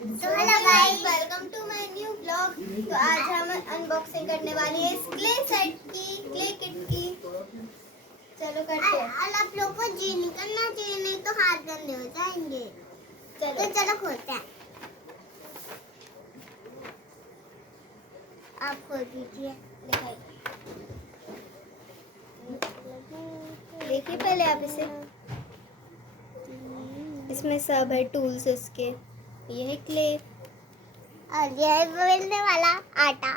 तो hello guys, welcome to my new blog. तो आज हम अनबॉक्सिंग करने वाले हैं इस क्ले सेट की, क्ले किट की। चलो करते हैं। और आप लोग को जी नहीं करना चाहिए, नहीं तो हाथ गंदे हो जाएंगे। चलो खोलते हैं। आप खोल दीजिए, देखिए पहले आप इसे। इसमें सब है टूल्स इसके। ये है क्ले और ये है बेलने वाला आटा।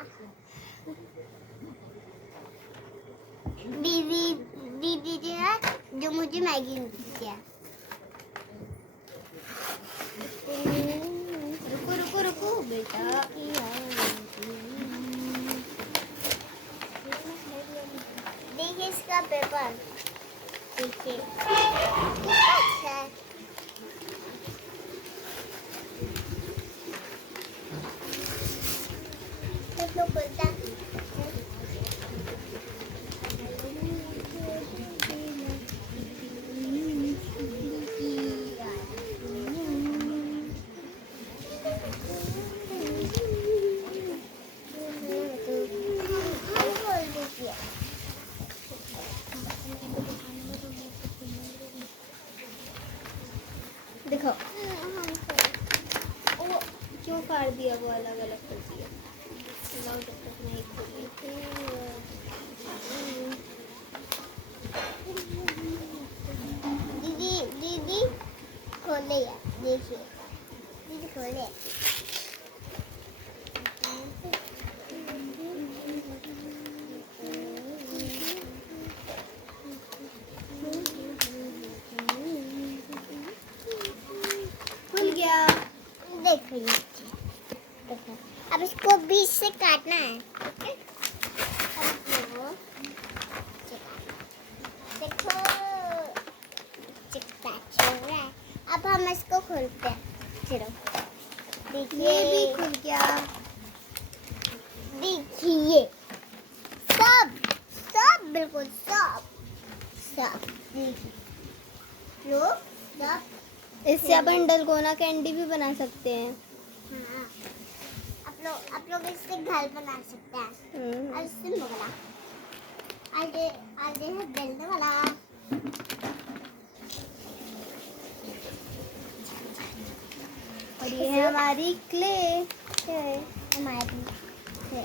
दीदी दीदी जी है जो मुझे मैगी देती है। रुको रुको रुको बेटा। देखिए इसका पेपर, देखिए अच्छा है। सब लोग बोलता देखो वो क्यों फाड़ दिया, वो अलग अलग कर दिया। दीदी दीदी खोले यार, देखिए दीदी खोले। खुल गया, देखो ये। देखो अब इसको बीच से काटना है, ओके। अब देखो चिकना चल रहा है। अब हम इसको खोलते हैं। चलो देखिए, ये भी खुल गया। देखिए सब सब बिल्कुल सब सब देखिए लो सब। इससे अपन डलगोना कैंडी भी बना सकते हैं। हाँ, आप लोग इससे घर बना सकते हैं। और इससे मुगला आगे आगे है बेलने वाला। और ये है हमारी क्ले, हमारी क्ले।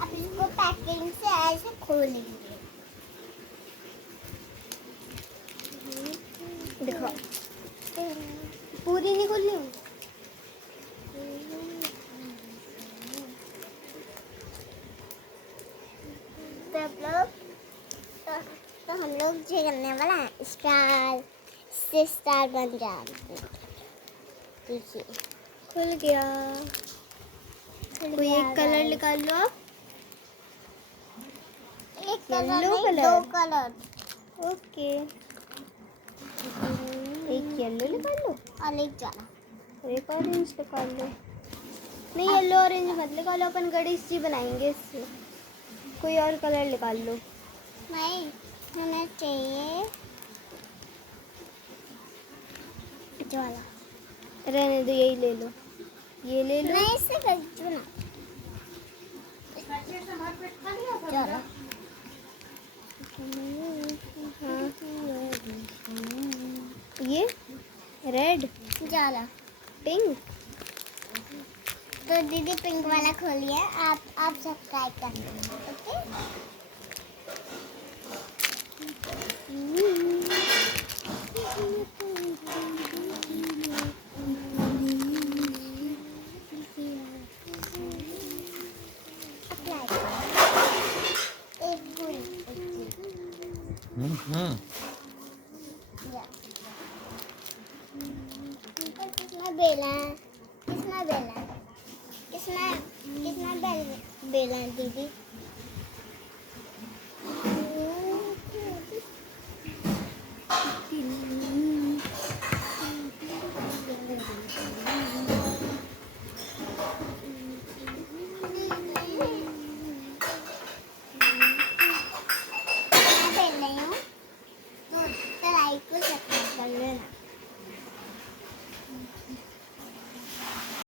अब इसको पैकिंग से ऐसे खोलेंगे। देखो पूरी नहीं खोलनी। तो हम लोग ये करने वाला है, स्टार से स्टार बन जाए। देखिए खुल गया। कोई एक कलर निकाल लो आप। एक येलो कलर, दो कलर, ओके। एक येलो निकाल लो और एक जाना, एक ऑरेंज निकाल लो। नहीं येलो ऑरेंज मत निकालो, अपन गणेश जी बनाएंगे इससे। कोई और कलर निकाल लो। नहीं हमें चाहिए वाला, रहने दो, यही ले लो, ये ले लो। नहीं इससे चुना चलो। हाँ ये रेड, जाला, पिंक। तो दीदी पिंक वाला खोलिए। आप सब्सक्राइब करना, ओके। कितना बेला है, कितना बेला है, कितना कितना बेला है दीदी।